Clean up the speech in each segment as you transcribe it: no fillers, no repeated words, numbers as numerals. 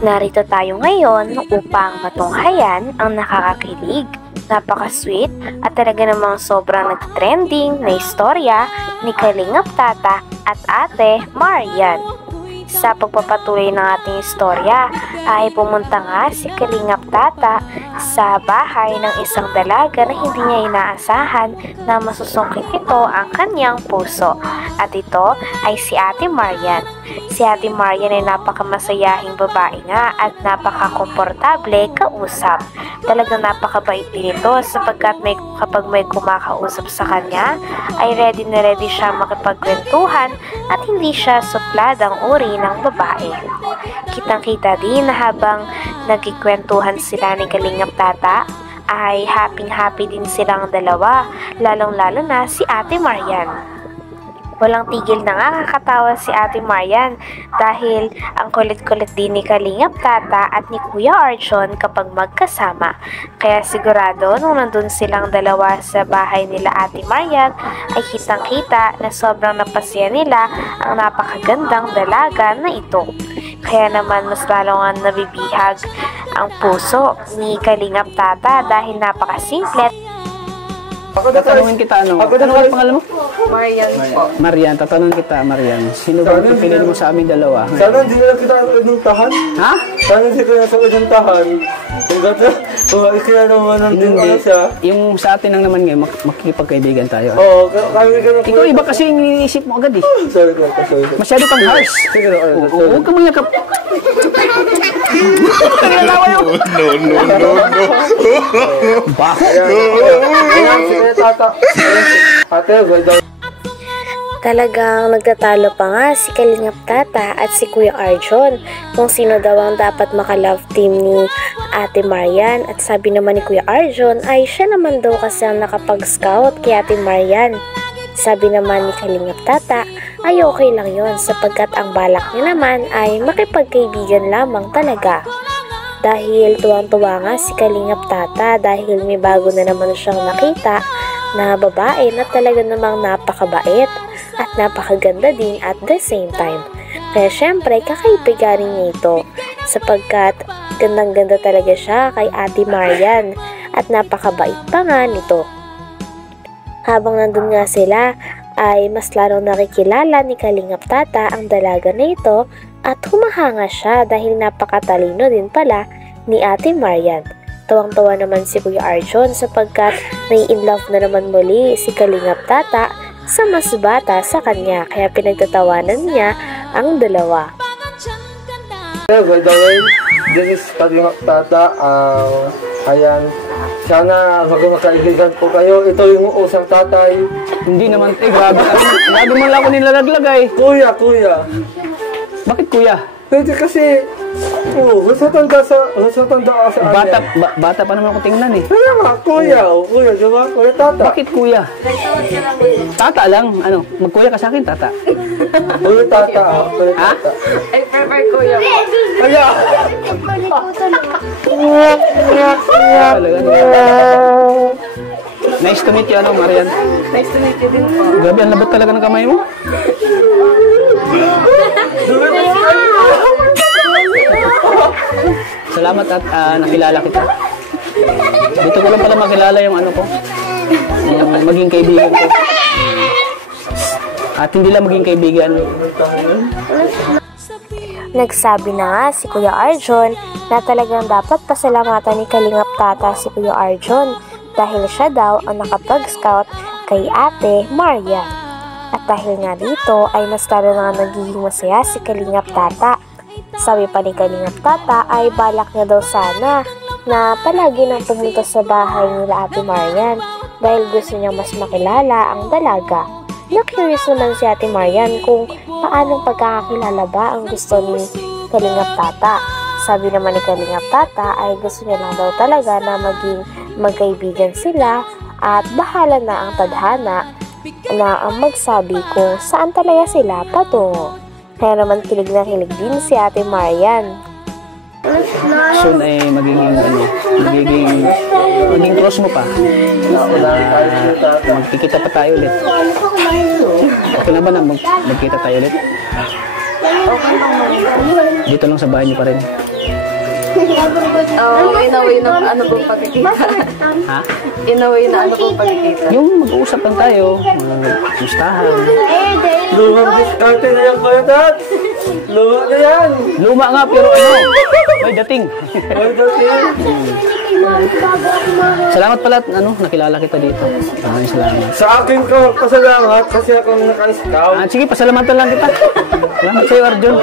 Narito tayo ngayon upang matunghayan ang nakakakilig, napaka-sweet at talaga namang sobrang nag-trending na istorya ni Kalingap Tata at Ate Marian. Sa pagpapatuloy ng ating istorya ay pumunta nga si Kalingap Tata sa bahay ng isang dalaga na hindi niya inaasahan na masusungkit ito ang kanyang puso. At ito ay si Ate Marian. Si Ate Marian ay napakamasayahing babae nga at napaka-komportable kausap. Talagang napakabait din ito sapagkat kapag may kumakausap sa kanya ay ready na ready siya makipagkwentuhan at hindi siya supladang uri ng babae. Kitang-kita din na habang nagkikwentuhan sila ni Kalingap Tata ay happy din silang dalawa, lalong-lalo na si Ate Marian. Walang tigil na nga kakatawa si Ate Marian dahil ang kulit-kulit din ni Kalingap Tata at ni Kuya Arjon kapag magkasama. Kaya sigurado nung nandun silang dalawa sa bahay nila Ate Marian ay kitang-kita na sobrang napasya nila ang napakagandang dalaga na ito. Kaya naman mas lalong nabibihag ang puso ni Kalingap Tata dahil napakasimple. Tatanungin kita, ano? Ano ang pangalan mo? Marian po. Marian, tatanungin kita, Marian. Sino ba ang pipiliin mo sa amin dalawa? Sana hindi na kita inuntahan. Ha? Sana hindi ko na sa inuntahan. Kung ikinanaman natin ano siya. Yung sa atin lang naman ngayon, makikipagkaibigan tayo. Oo, kami ka na. Ikaw iba kasi yung iniisip mo agad eh. Sorry. Masyado kang harsh. Sige na, Huwag kang mayakap. No. Bakit? Sige, tata. Ate, ganda. Talagang nagtatalo pa nga si Kalingap Tata at si Kuya Arjon kung sino daw ang dapat maka-love team ni Ate Marian. At sabi naman ni Kuya Arjon ay siya naman daw kasi ang nakapag-scout kay Ate Marian. Sabi naman ni Kalingap Tata ay okay lang yon sapagkat ang balak niya naman ay makipagkaibigan lamang talaga. Dahil tuwang-tuwa nga si Kalingap Tata dahil may bago na naman siyang nakita na babae na talaga namang napakabait at napakaganda din at the same time. Kaya syempre kakaibiganin niya ito sapagkat gandang-ganda talaga siya kay Ate Marian at napakabait pa nga nito. Habang nandun nga sila ay mas lalong nakikilala ni Kalingap Tata ang dalaga na ito at humahanga siya dahil napakatalino din pala ni Ate Marian. Tuwang-tuwa naman si Kuya Arjon sapagkat nai-inlove na naman muli si Kalingap Tata sa mas bata sa kanya kaya pinagtatawanan niya ang dalawa. Ganda rin. This is Kalingap Tata. Ayan. Sana magkakaibigan po kayo. Ito yung usang tatay. Hindi naman, grabe. Grabe mo lang ako nilalaglag eh. Kuya. Bakit kuya? Pwede kasi, gusto tanda ka sa akin. Bata pa naman ako tingnan eh. Kaya nga, kuya, diba? Kuya Tata. Bakit kuya? Tata lang, ano, magkuya ka sa akin, Tata. Kuya Tata, kuya Ha? Tata. I prefer kuya po. Kaya! Nice to meet you, ano, Marian. Nice to meet you din po. Grabe, ang labot talaga ng kamay mo. Salamat at nakilala kita. Dito ko lang pala makilala yung ano ko, yung maging kaibigan ko. At hindi lang maging kaibigan. Nagsabi na nga si Kuya Arjon na talagang dapat pasalamatan ni Kalingap Tata si Kuya Arjon dahil siya daw ang nakapag-scout kay Ate Marian. At dahil nga dito ay mas lalo na nagiging masaya si Kalingap Tata. Sabi pa ni Kalingap Tata ay balak niya daw sana na palagi nang pumunta sa bahay nila Ate Marian dahil gusto niya mas makilala ang dalaga. Na-curious naman si Ate Marian kung paanong pagkakakilala ba ang gusto ni Kalingap Tata. Sabi naman ni Kalingap Tata ay gusto niya lang daw talaga na maging magkaibigan sila at bahala na ang tadhana na ang magsabi kung saan talaga sila patungo. Kaya naman kilig na kilig din si Ate Marian. Soon ay magiging close mo pa. Magkikita pa tayo ulit. Okay na ba na magkita tayo ulit? Okay lang naman. Dito lang sa bahay niyo pa rin. In a way na ano po pagkikita. Ha? In a way na ano po pagkikita. Yung mag-uusap lang tayo, mustahan. Lumang diskarte na yan, Kuya Tats. Luma na yan. Luma nga pero ano, may dating. Kuya Tats yan. Salamat pala at ano, nakilala kita dito. Maraming salamat. Sa akin ko, pasalamat kasi akong naka-scout. Sige, pasalamatan lang kita. Salamat sa'yo, Arjun.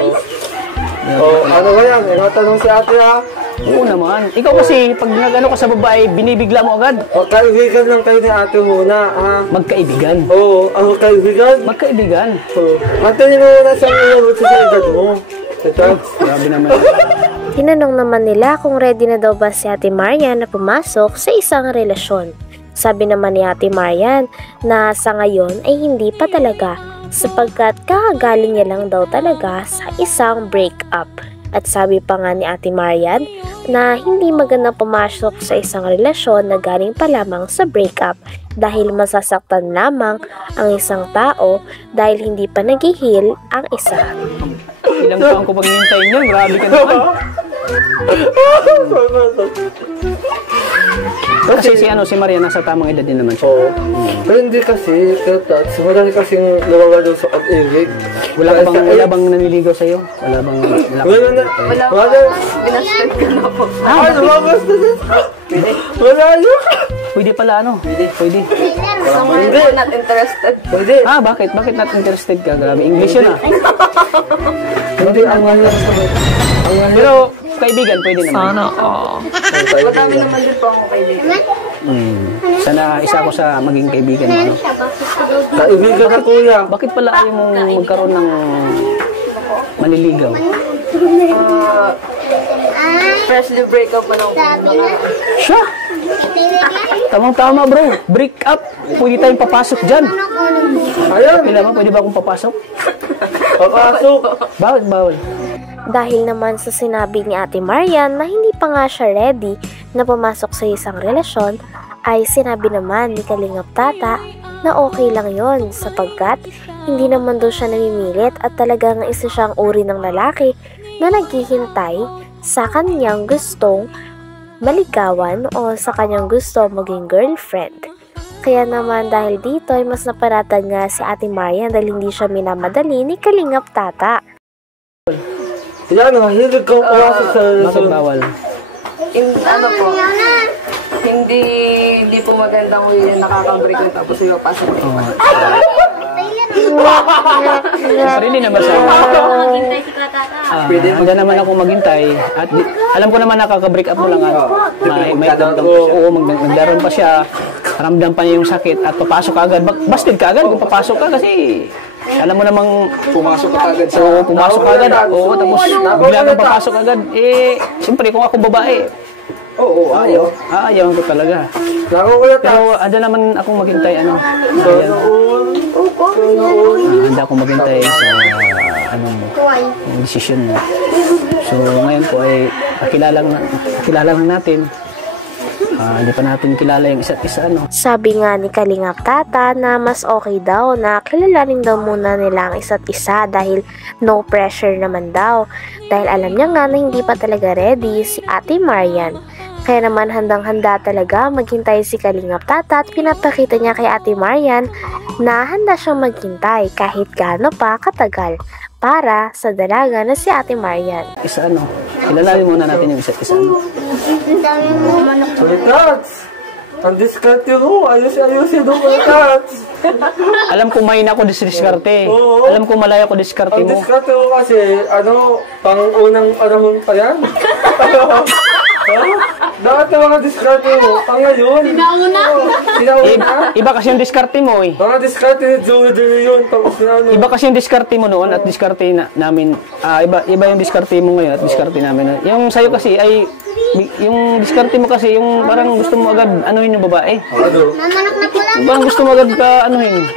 Oh, ano ba yan? Nakatanong si ate ha? Oo naman. Ikaw kasi, pag nag-ano ka sa babae, binibigla mo agad. O, kaibigan lang kayo ni ate muna, ha? Magkaibigan. Oo, ang kaibigan. Magkaibigan. Oo. Antayin mo muna sa ilabot sa edad mo. Grabe naman. Tinanong naman nila kung ready na daw ba si Ate Marian na pumasok sa isang relasyon. Sabi naman ni Ate Marian na sa ngayon ay hindi pa talaga sapagkat kakagaling niya lang daw talaga sa isang breakup. At sabi pa nga ni Ate Marian na hindi magandang pumasok sa isang relasyon na galing pa lamang sa breakup dahil masasaktan lamang ang isang tao dahil hindi pa nag-heal ang isa. Ilang taon ko pag hintayin yun, grabe ka naman. Kasi si Maria nasa tamang edad din naman siya. Oo. Pero hindi kasi, Kuya Tats, marami kasing lumawalo sa pag-ibig. Wala bang naniligaw sa'yo? Wala bang Wala na. Wala. Binasted ko na po. Ah, lumabas na din. Wala yun. Pwede pala ano? Pwede. So ngayon po not interested. Pwede. Bakit? Bakit not interested ka? Grabe, English yun ah. Hindi, ang wala sa Pero kaibigan, pwede naman. Sana Marami naman din po akong kaibigan. Sana isa ako sa maging kaibigan mo. Ano? Kaibigan ka, Kuya. Bakit pala ayaw mong magkaroon ng manliligaw? Freshly break up pa lang po. Siya! Tamang-tama bro. Break up. Pwede tayong papasok dyan. Ayan. Kailangan pwede ba akong papasok? Papasok. Bakit bawal? Dahil naman sa sinabi ni Ate Marian na hindi pa nga siya ready na pumasok sa isang relasyon, ay sinabi naman ni Kalingap Tata na okay lang yon sapagkat hindi naman daw siya namimilit at talagang isa siyang uri ng lalaki na naghihintay sa kanyang gustong maligawan o sa kanyang gusto maging girlfriend. Kaya naman dahil dito ay mas naparatan nga si Ate Marian dahil hindi siya minamadali ni Kalingap Tata. Yan, hilig kong pumasok sa Bakit relasyon. bawal? Ano po, hindi po magandang way yung nakaka-break na tapos yung pasok ko. Sarili naman sa handa naman ako maghintay at alam ko naman nakaka-break up mo lang may ramdam pa siya. Oo, magdaran pa siya, ramdam pa niya yung sakit at papasok ka agad. Busted ka agad kung papasok ka kasi alam mo namang pumasok ka agad sa pumasok ka agad. Oo, tapos bigla kang papasok agad. Siyempre kung ako babae, ayaw ko talaga. Pero handa naman akong maghintay handa akong maghintay sa desisyon mo. So ngayon po ay nakilala lang natin. Hindi pa natin kilala yung isa't isa, Sabi nga ni Kalingap Tata na mas okay daw na kilalanin daw muna nila ang isa't isa dahil no pressure naman daw. Dahil alam niya nga na hindi pa talaga ready si Ate Marian. Kaya naman handang-handa talaga maghintay si Kalingap Tata at pinapakita niya kay Ate Marian na handa siyang maghintay kahit gaano pa katagal para sa dalaga na si Ate Marian. Kilalanin muna natin yung isa't isa. Kuya Tats, ang diskarte mo. Ayusin mo, Kuya Tats. Alam ko may ako diskarte. Oo. Alam ko malaya ko diskarte Ang mo. diskarte mo kasi, pang-unang panahon pa yan. Dati mga diskarte mo, pang ngayon. Sinauna. Iba kasi yung diskarte mo eh. Mga diskarte ni Joey De Leon, tapos na Iba kasi yung diskarte mo noon at diskarte namin. Iba yung diskarte mo ngayon at diskarte namin. Yung sa'yo kasi ay yung diskarte mo kasi yung parang gusto mo agad anuhin yung babae. Ano? Parang gusto mo agad ka anuhin.